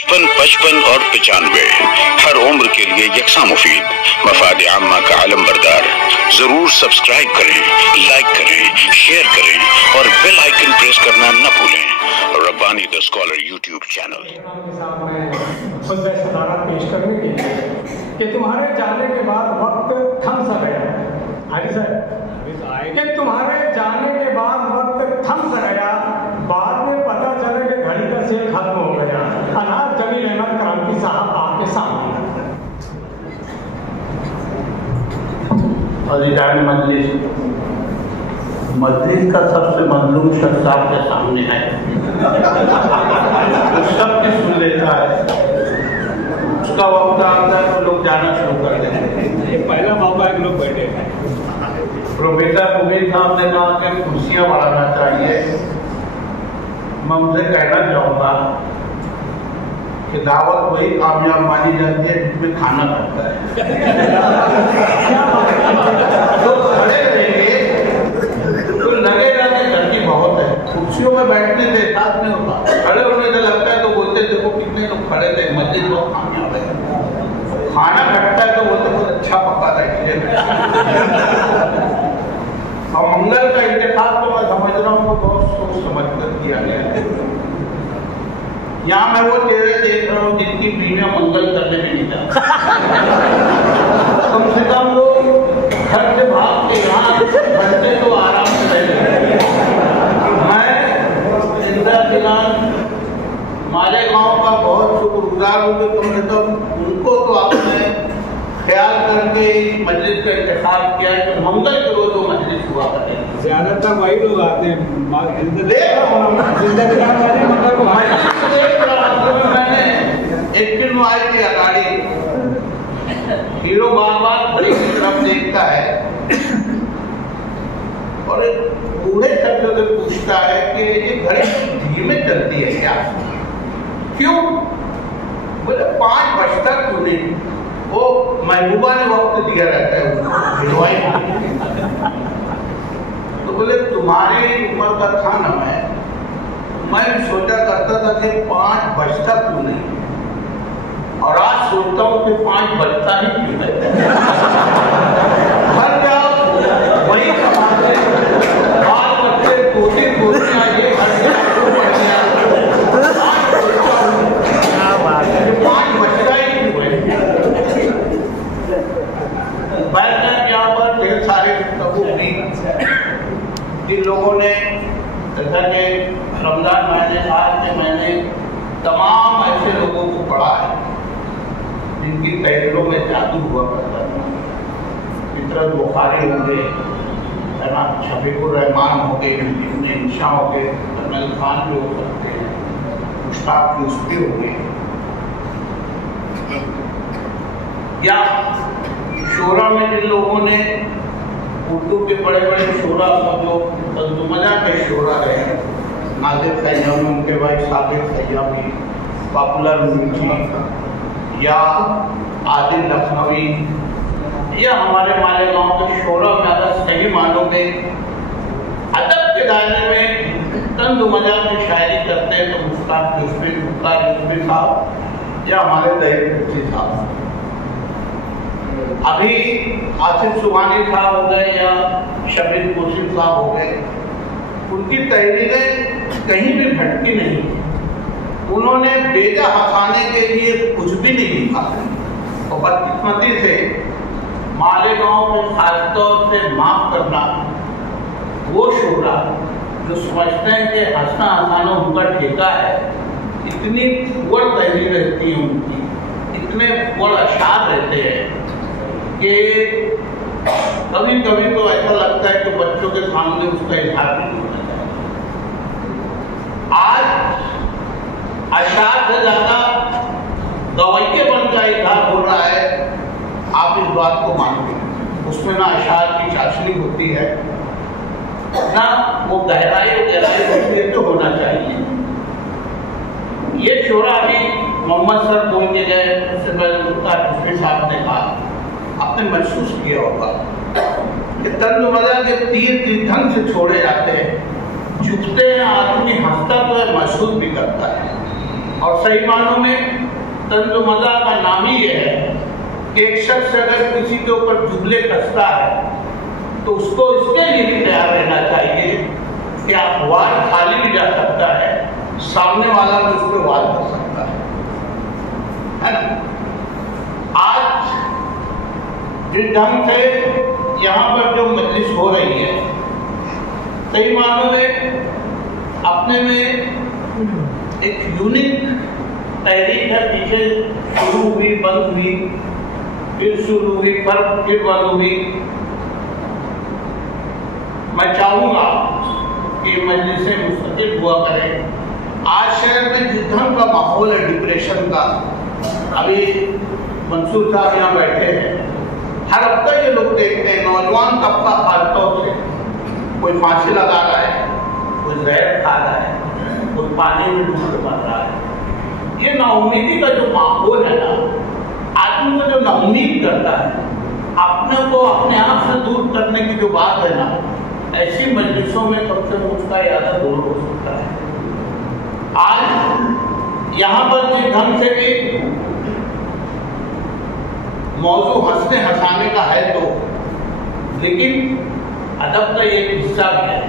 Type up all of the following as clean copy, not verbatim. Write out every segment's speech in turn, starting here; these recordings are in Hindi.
55 और 95 हर उम्र के लिए यकसा मुफीद, मफाद आम्मा का आलम बरदार। जरूर सब्सक्राइब करें, लाइक करें, शेयर करें और बेल आइकन प्रेस करना न भूलें। Rabbani the scholar YouTube channel पेश करने के लिए कि तुम्हारे जाने के बाद वक्त थम सा गया। हाजी सर, कि तुम्हारे जाने के बाद वक्त थम सा गया, बाद में पता चले कि घड़ी का सेल खत्म हो गया। अनाज जमील अहमद क्रांति साहब आपके सामने। मजलिस का सबसे मजलूम शख्स आपके सामने है। सब कुछ सुन लेता है, उसका वक्त आता है तो लोग जाना शुरू कर देते हैं। ये पहला मौका है, लोग बैठे हैं। प्रोफेसर मुबीन साहब ने कहा कि कुर्सियां बढ़ाना चाहिए। मैं उनसे कहना चाहूँगा कि दावत वही कामयाब मानी जाती है जिसमें खाना बनता है। तो खड़े रहेंगे तो लगेगा कि गर्मी बहुत है। कुर्सियों में बैठने से एहसास नहीं होता, खड़े होने से लगता है तो बोलते देखो कितने लोग खड़े थे, मस्जिद बहुत कामयाब है। खाना घटता है तो बोलते बहुत अच्छा पका था इसलिए। और मंगल का इंतखाब तो मैं समझ रहा हूँ बहुत सोच समझ कर किया गया है। यहाँ मैं वो चेहरे देख रहा हूँ जिनकी बीवियां मंगल करने में नहीं जाती। कम से कम वो घर से भाग के यहाँ घंटे तो आराम से रहे। मैं इंदिरा फिलहाल मालेगांव का बहुत शुक्रगुजार हूँ कि कम से कम उनको तो आपने ख्याल करके मस्जिद का इंतखाब किया है कि मंगल के रोज वो मस्जिद हुआ करें। ज्यादातर वही लोग आते हैं। मैंने एक फिल्म आई थी अगाड़ी, हीरो बार बार घड़ी की तरफ देखता है और एक बूढ़े शब्द से पूछता है कि ये घड़ी धीमे चलती है क्या? क्यों? बोले 5 बजता क्यों नहीं? वो महबूबा ने वक्त दिया रहता है उसको। तो बोले तुम्हारी उम्र का था ना, मैं सोचा करता था कि 5 बजता क्यों नहीं, और आज सोचता हूँ कि 5 बजता ही क्यों नहीं। हर जाओ वही समाते बाल बच्चे पोती पोतियां ये हर जाओ 5 बजता ही क्यों है। बैठकर यहाँ पर ढेर सारे गुफ्तगू हुई। जिन लोगों ने जैसा कि रमजान महीने आज के महीने तमाम ऐसे लोगों को पढ़ा है जिनकी तहरीरों में जादू हुआ करता था। फितरत बुखारी हो गए, है ना, शफीकुर रहमान हो गए, इब्न इंशा हो गए, कर्नल खान भी हो सकते हैं, मुश्ताक यूसुफी हो गए, या शोरा में जिन लोगों ने उर्दू के बड़े बड़े शोरा जो तंजुमना के शोरा रहे, नाजिर खैयामी, उनके भाई साबिर खैयामी, पॉपुलर मिर्ची या आदिल लखनवी, या हमारे मालेगांव के शोरा में अगर सही मानोगे अदब के दायरे में तंजुमना की शायरी करते हैं तो मुश्ताक यूसुफी साहब या हमारे दहीर कुर्सी साहब। अभी आसिफ सुबहानी साहब हो गए या शबीर कुर्सी साहब हो गए, उनकी तहरीरें कहीं भी भटकी नहीं। उन्होंने बेजा हंसाने के लिए कुछ भी नहीं लिखा और बदकिस्मती से मालेगांव में खासतौर से माफ करना वो शोरा जो समझते हैं कि हंसना हंसाना उनका ठेका है, इतनी पुअर तहरीर रहती है उनकी, इतने पुअर अशार रहते हैं कि कभी कभी तो ऐसा लगता है कि बच्चों के सामने उसका इजहार नहीं होना चाहिए। आज अशार से ज्यादा गवैये बन का इजहार हो रहा है, आप इस बात को मानते हैं। उसमें ना अशार की चाशनी होती है, ना वो गहराई होती है जो होना चाहिए। ये शोरा अभी मोहम्मद सर बोल के गए, उससे पहले मुख्तार यूसुफी साहब ने कहा, आपने महसूस किया होगा कि तंजुमना के तीर किस ढंग से छोड़े जाते हैं, चुभते हैं, आदमी हंसता तो है, महसूस भी करता है। और सही मानों में तंजुमदा का नाम ही यह है कि एक शख्स अगर किसी के ऊपर जुमले कसता है तो उसको इसके लिए भी तैयार रहना चाहिए कि आप वार खाली भी जा सकता है, सामने वाला भी उस पर वार कर सकता है ना। आज जिस ढंग से यहाँ पर जो मजलिस हो रही है, सही मानों में अपने में एक यूनिक तहरीक है। पीछे शुरू हुई, बंद हुई, फिर शुरू हुई, फिर बंद हुई। मैं चाहूंगा कि मजलिसें मुस्तकिल हुआ करें। आज शहर में जिस ढंग का माहौल है डिप्रेशन का, अभी मंसूर साहब यहाँ बैठे हैं, हर हफ्ता ये लोग देखते हैं नौजवान तबका खासतौर से कोई फांसी लगा रहा है, कोई जहर खा रहा है, कोई पानी में डूब के मर रहा है। ये नाउम्मीदी का जो माहौल है ना, आदमी को जो नाउम्मीद करता है, अपने को अपने आप से दूर करने की जो बात है ना, ऐसी मजलिसों में कम से कम उसका इरादा दूर हो सकता है। आज यहाँ पर जिस ढंग से भी मौजू हंसने हंसाने का है तो, लेकिन अदब का एक हिस्सा भी है।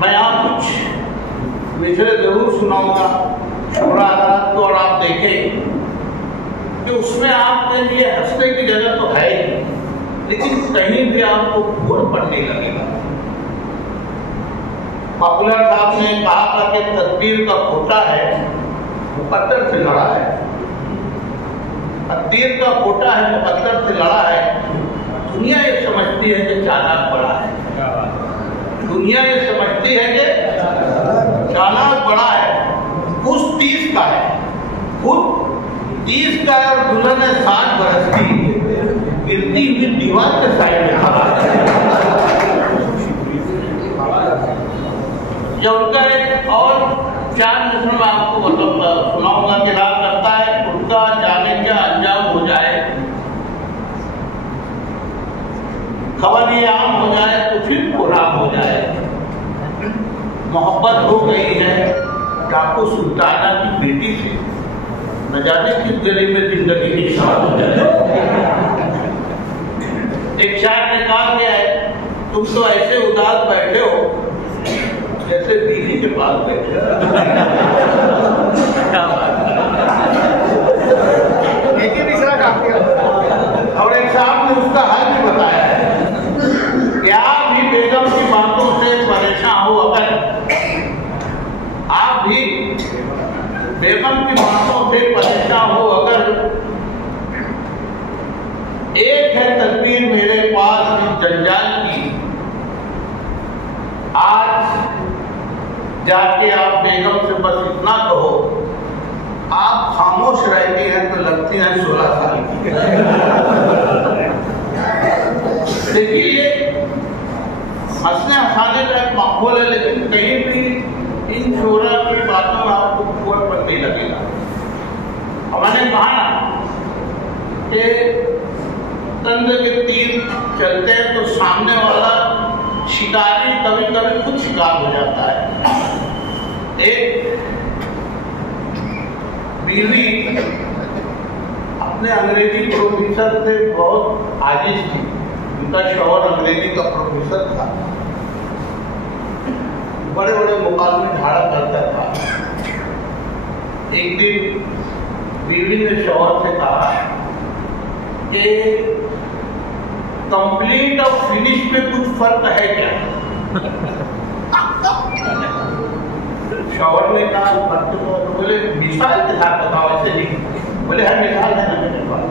मैं यहाँ कुछ मिसरे जरूर सुनाऊंगा शुरा अदालत को, और आप देखें कि उसमें आपके लिए हंसने की जगह तो है ही, लेकिन कहीं भी आपको घूर पड़ने लगेगा। पॉपुलर साहब ने कहा था कि तदबीर का खोटा है मुकद्दर से लड़ा है, तदबीर का खोटा है मुकद्दर से लड़ा है। दुनिया ये समझती है कि चालाक बड़ा है, दुनिया ये समझती है कि चालाक बड़ा है। उस 30 का है, खुद 30 का है, और दुल्हन है 60 बरस की, गिरती हुई दीवार के साइड में खड़ा है। जब उनका एक और 4 मिनट में आपको मतलब सुनाऊंगा कि रात करता है उनका जाने का अंजाम हो जाए, खबर ये आम हो जाए तो फिर गुलाम हो जाए। मोहब्बत हो गई है डाकू सुल्ताना की बेटी से, न जाने किस गली में जिंदगी की शान हो जाए। एक शायर ने कहा कि तुम तो ऐसे उदास बैठे हो जैसे बीवी के पास बैठे। और एक साहब ने उसका हल भी बताया है कि आप भी बेगम की बातों से परेशान हो, अगर आप भी बेगम की बातों से परेशान हो, अगर एक है तस्वीर मेरे पास जंजाल की, आज जाके आप बेगम से बस इतना कहो, आप खामोश रहती हैं तो लगती हैं 16 साल की। देखिए ये हंसने हंसाने का एक माहौल है, लेकिन कहीं भी इन शोरा की बातों में आपको खोर पर नहीं लगेगा। हमने कहा ना कि तंज के तीर चलते हैं तो सामने वाला शिकारी कभी कभी खुद शिकार हो जाता है। एक बीवी अपने अंग्रेजी प्रोफेसर से बहुत आजिज थी, उनका शौहर अंग्रेजी का प्रोफेसर था, बड़े बड़े मुकाबले झाड़ा करता था। एक दिन बीवी ने शौहर से कहा कि कंप्लीट और फिनिश में कुछ फर्क है क्या? शौहर ने कहा फर्क तो, बोले मिसाल के साथ बताओ, ऐसे नहीं। बोले हर मिसाल है ना मेरे पास।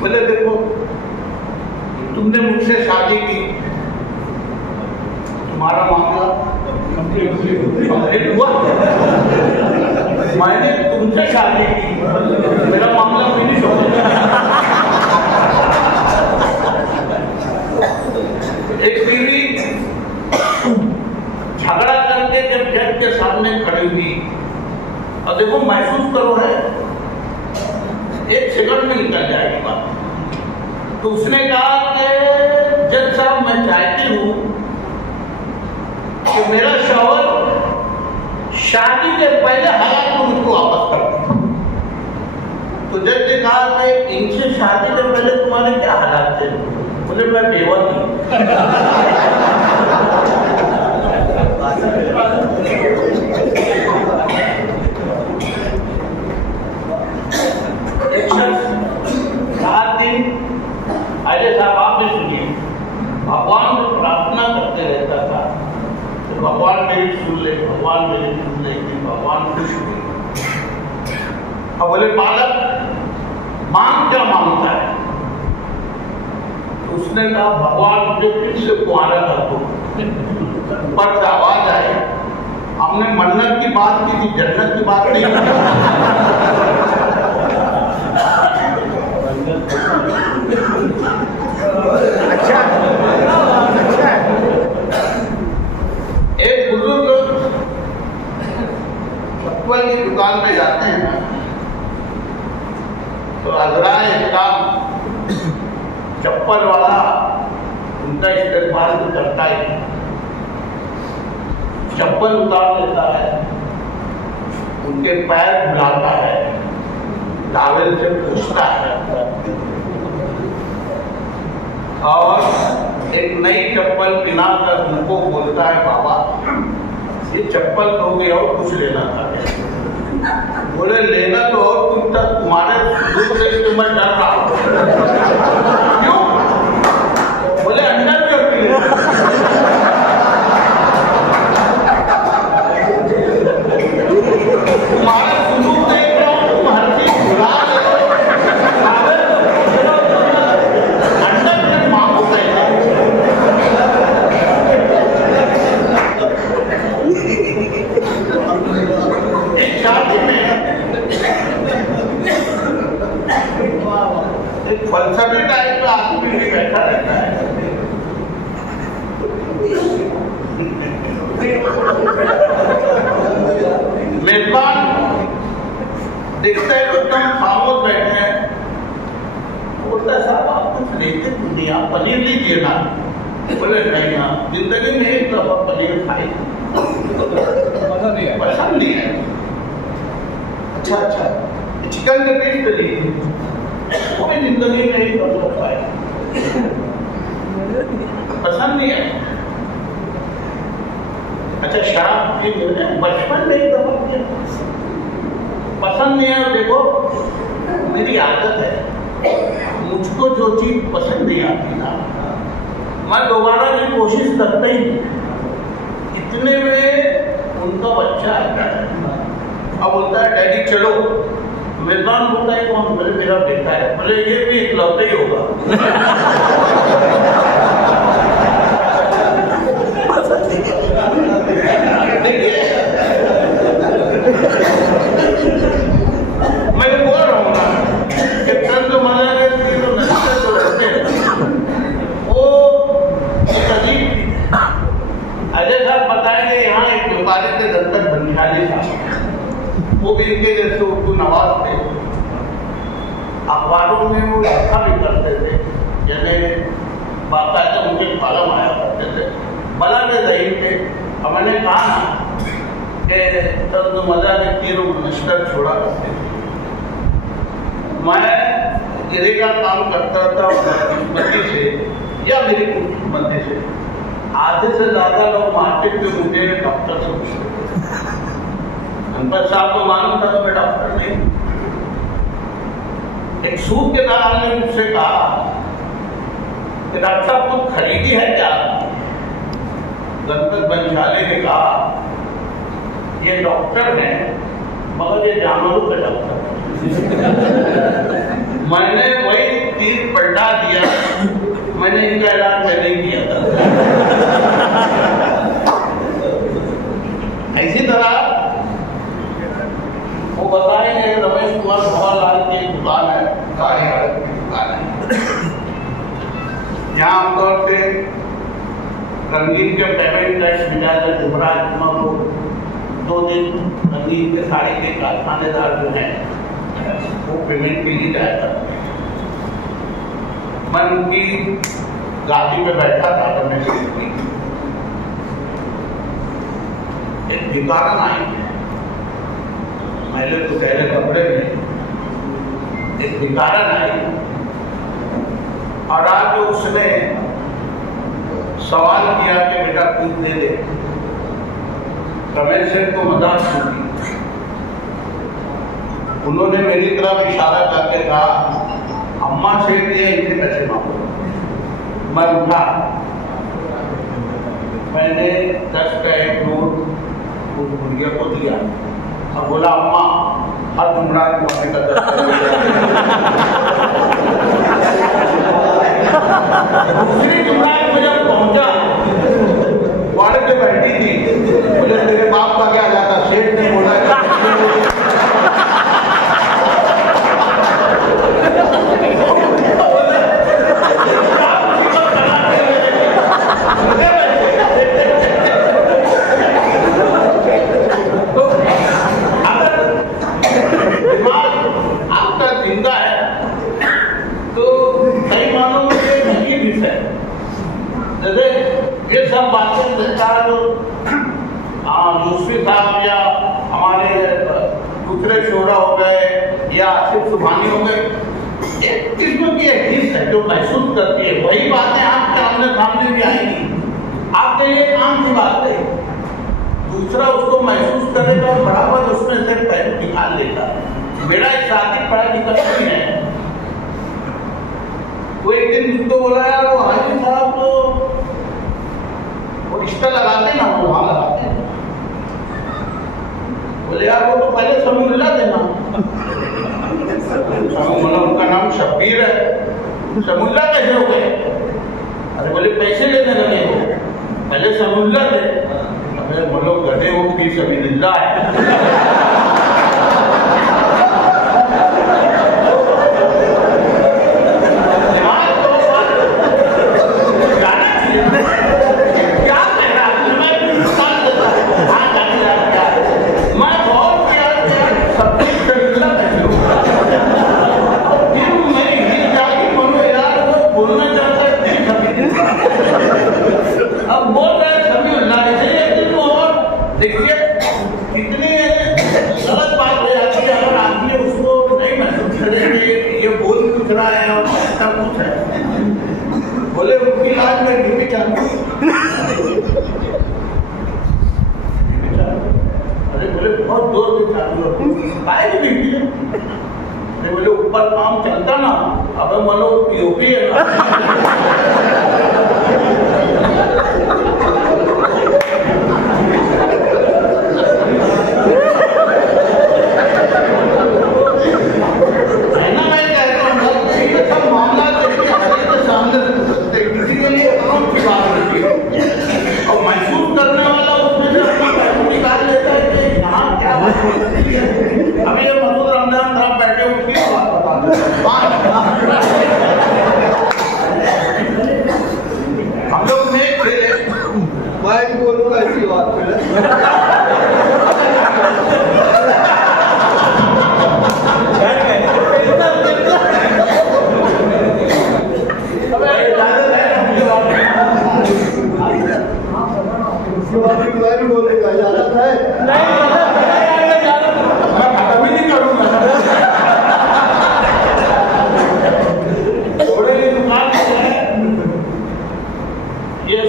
बोले देखो तुमने मुझसे शादी की, तुम्हारा मामला कंप्लीट हुआ, मैंने तुमसे शादी की, मेरा मामला फिनिश हो गया। एक बीवी झगड़ा करके जब जज के सामने खड़ी हुई, और देखो महसूस करो है 1 सेकंड में निकल जाएगी बात, तो उसने कहा कि जज साहब मैं चाहती हूं कि मेरा शौहर शादी के पहले हालात को मुझको वापस कर। तो जज ने कहा कि इनसे शादी के पहले तुम्हारे क्या हालात थे? बोले मैं बेवा थी। एक शख्स 7 दिन अजय साहब आप भी सुनिए, भगवान से प्रार्थना करते रहता था, तो भगवान मेरी सुन ले, भगवान मेरी सुन ले, भगवान खुश हुए। अब बोले बालक मांग क्या मांगता है? तो उसने कहा भगवान मुझे फिर से कुआरा कर दो। पर से आवाज आई, हमने मन्नत की बात की थी, जन्नत की बात नहीं की। अच्छा अच्छा। एक बुजुर्ग चप्पल की दुकान पे जाते हैं तो अजराए इस्लाम चप्पल वाला उनका इस्तेमाल तो करता ही, चप्पल उतार देता है, उनके पैर फुलाता है, टावल से पूछता है और एक नई चप्पल पिना कर उनको बोलता है बाबा ये चप्पल हो गई और कुछ लेना था। बोले लेना तो और कुछ था, तुम्हारे दूध से तो मैं डर रहा हूं। क्यों? बोले अंदर क्यों पी तुम्हारे सुलूक देख रहा हूं, तुम हर चीज भुला रहे हो, अंदर में मांगो शादी में एक फलसफी टाइप का आदमी भी बैठा रहता है। मेजबान देखता है तो एकदम खामोश बैठे हैं, बोलता है साहब आप कुछ लेते नहीं, आप पनीर लीजिए ना। बोले नहीं ना, जिंदगी में एक दफा पनीर खाई, पसंद नहीं है। अच्छा अच्छा, चिकन के पीस पे लीजिए, वो भी जिंदगी में एक दफा खाई, पसंद नहीं है। अच्छा शराब पी बचपन में एक दफा किया, पसंद नहीं है। देखो मेरी आदत है, मुझको जो चीज पसंद नहीं आती ना मैं दोबारा की कोशिश करता ही। इतने में उनका बच्चा आता है, अब बोलता है डैडी चलो। मेजबान बोलता है कौन? बोले मेरा बेटा है। बोले ये भी इकलौता ही होगा। मैं बोल रहा हूँ ना कि तंत्र मना के तो नशा जो रहते हैं वो अजय साहब बताएंगे। यहाँ एक व्यापारी थे दत्तक बंशाली साहब, वो भी इनके जैसे उर्दू नवाज थे, अखबारों में वो लिखा भी करते थे, जैसे बाकायदा उनके कॉलम आया करते थे, बला के जहीन थे। अब मैंने कहा ना कि तंत्र मजा के तीनों नश्तर छोड़ा करते थे। मैं गिरे का काम करता था किस्मती से या मेरी किस्मती से आधे से ज्यादा लोग मार्केट में मुझे डॉक्टर से पूछते थे। अनपढ़ साहब को मालूम था तो मैं डॉक्टर नहीं। एक सूद के दलाल ने मुझसे कहा कि डॉक्टर साहब कुछ खरीदी है क्या? दत्तक बंशाली ने कहा ये डॉक्टर है मगर ये जानवरों के डॉक्टर। मैंने वही तीर पलटा दिया, मैंने इनका इलाज में नहीं किया था। इसी तरह वो बताएंगे रमेश कुमार भवालाल की एक दुकान है, गाड़ी की दुकान है, जहाँ आमतौर से रंगीन के पेमेंट टैक्स मिला है। युवराज कुमार को 2 दिन रंगीन के साड़ी के कारखानेदार जो है वो पेमेंट के लिए जाया करते हैं। मैं उनकी गाड़ी में बैठा था, रमेश एक भिखारन आई है, मैले सुनहरे कपड़े में एक भिखारन आई और आके उसने सवाल किया कि बेटा कुछ दे दे। रमेश सेठ को मजाक सुनी। उन्होंने मेरी तरफ इशारा करके कहा अम्मा सेठ दिए इतने पैसे मांगो। मैं उठा, मैंने 10 का एक नोट उस बुढ़िया को दिया और बोला अम्मा हर जुमरात को आने का 10 दूसरी जुमरात में जब पहुंचा वार्ड पे बैठी थी, बोले तेरे बाप का क्या जाता, सेठ ने बोला ये सब बातें सरकार यूसुफी साहब या हमारे दूसरे शोरा हो गए या आसिफ सुभानी हो गए, एक किस्म की हिस्स है जो महसूस करती है। वही बातें आपके सामने भी आएंगी। आपके लिए काम की बात है, दूसरा उसको महसूस करेगा और बराबर उसमें से पैसे निकाल लेगा। मेरा एक साथी पढ़ा लिखा नहीं है, वो एक दिन मुझको बोला यार वो हाजी साहब तो वो रिश्ता लगाते ना, वो वहां लगाते हैं। बोले यार वो तो पहले समूल्ला देना। उनका नाम शब्बीर है, समूल्ला कैसे हो गए? अरे बोले पैसे लेने लगे हो, पहले समूल्ला दे। अरे बोलो गधे वो फी सबीलिल्लाह है। बोले उनकी लाज में ड्यूटी चालू। अरे बोले बहुत जोर से चालू है, ड्यूटी है। अरे बोले ऊपर काम चलता ना, अब मनो पीओपी है ना। अभी ये महमूद रमजान साहब बैठे उनकी बात बता दो। हम लोग नहीं थे, मैं बोलूँगा ऐसी बात पे। बोलेगा इजाजत है?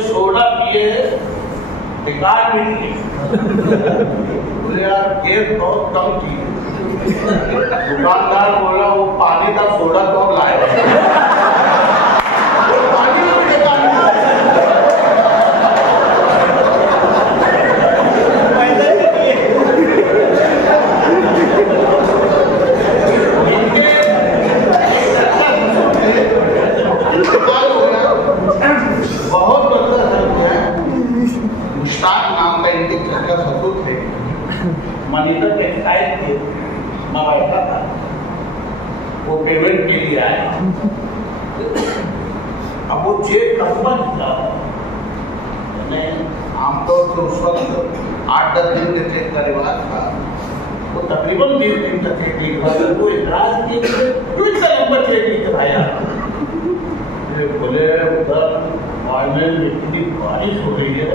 सोडा पिए बेकार मिली। बोले यार केस बहुत कम थी। दुकानदार बोला वो पानी का सोडा तो लाए। पानी में बेकार नाम का इनके का ससुर थे, मनीता के साइड थे, मैं बैठा था, वो पेमेंट के लिए आया। अब वो चेक कसमत था, आमतौर से उस वक्त 8-10 दिन के चेक का रिवाज था, वो तकरीबन 20 दिन का चेक लिखा था। वो इतराज किए क्यों इतना लंबा चेक लिखवाया? बोले उधर में इतनी बारिश हो रही है,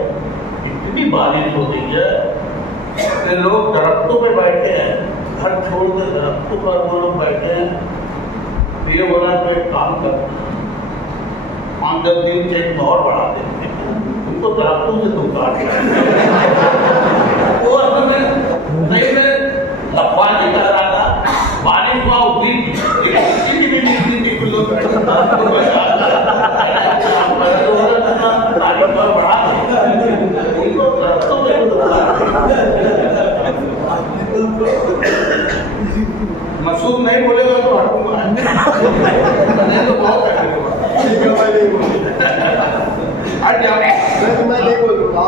इतनी बारिश हो रही है, लोग दरख्तों पे बैठे हैं, घर छोड़ के दरख्तों पर वो लोग बैठे हैं। ये बोला तो एक काम कर, 5-10 दिन चेक और बढ़ा देते हैं, उनको दरख्तों से तो काट वो नहीं में लफा निकल रहा था, बारिश हुआ उठी मसूद नहीं बोलेगा तो हटूंगा। तो बहुत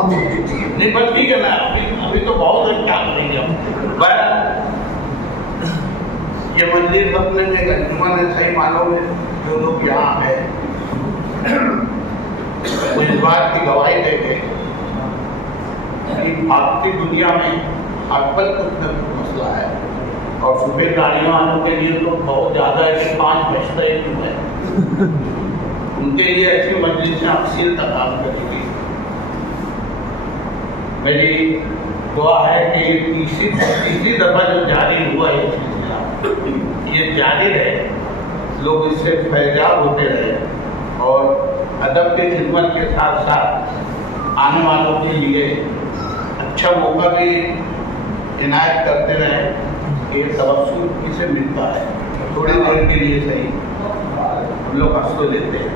नहीं बस ठीक है ना, अभी तो बहुत क्या करेंगे हम। ये मंदिर बदलने में अंजुमन है, सही मानो में जो लोग यहाँ है वो इस बात की गवाही देंगे कि भागती दुनिया में हर पल कुछ न कुछ मसला है। और सुबह गाड़ियों वालों के लिए तो बहुत ज्यादा है कि 5 बजता ही क्यों है, उनके लिए ऐसी मजलिसें अक्सर तक काम करेगी। मेरी दुआ है कि तीसरी दफा जो जारी हुआ है ये जारी रहे, लोग इससे फैजाब होते रहे और अदब की खिदमत के साथ साथ आने वालों के लिए अच्छा मौका भी इनायत करते रहे। ये तवज्जो किसे मिलता है, थोड़ी देर के लिए सही हम लोग हंस तो लेते हैं।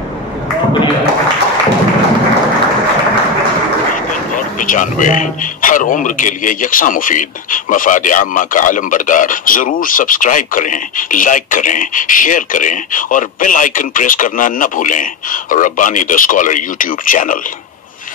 95 हर उम्र के लिए यकसा मुफीद, मफाद आम्मा का आलम बरदार। जरूर सब्सक्राइब करें, लाइक करें, शेयर करें और बेल आइकन प्रेस करना न भूलें। Rabbani the scholar YouTube channel.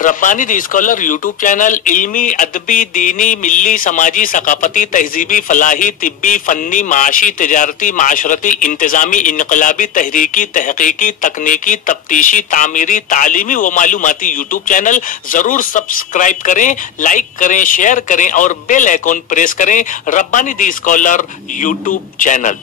Rabbani the scholar YouTube channel इल्मी, अदबी, दीनी, मिल्ली, समाजी, सकाफती, तहजीबी, फलाही, तिब्बी, फन्नी, माशी, तिजारती, माशरती, इंतजामी, इनकलाबी, तहरीकी, तहकीकी, तकनीकी, तफ्तीशी, तामीरी, तालीमी व मालूमाती यूट्यूब चैनल जरूर सब्सक्राइब करें, लाइक करें, शेयर करें और बेल आइकन प्रेस करें। Rabbani the scholar YouTube channel.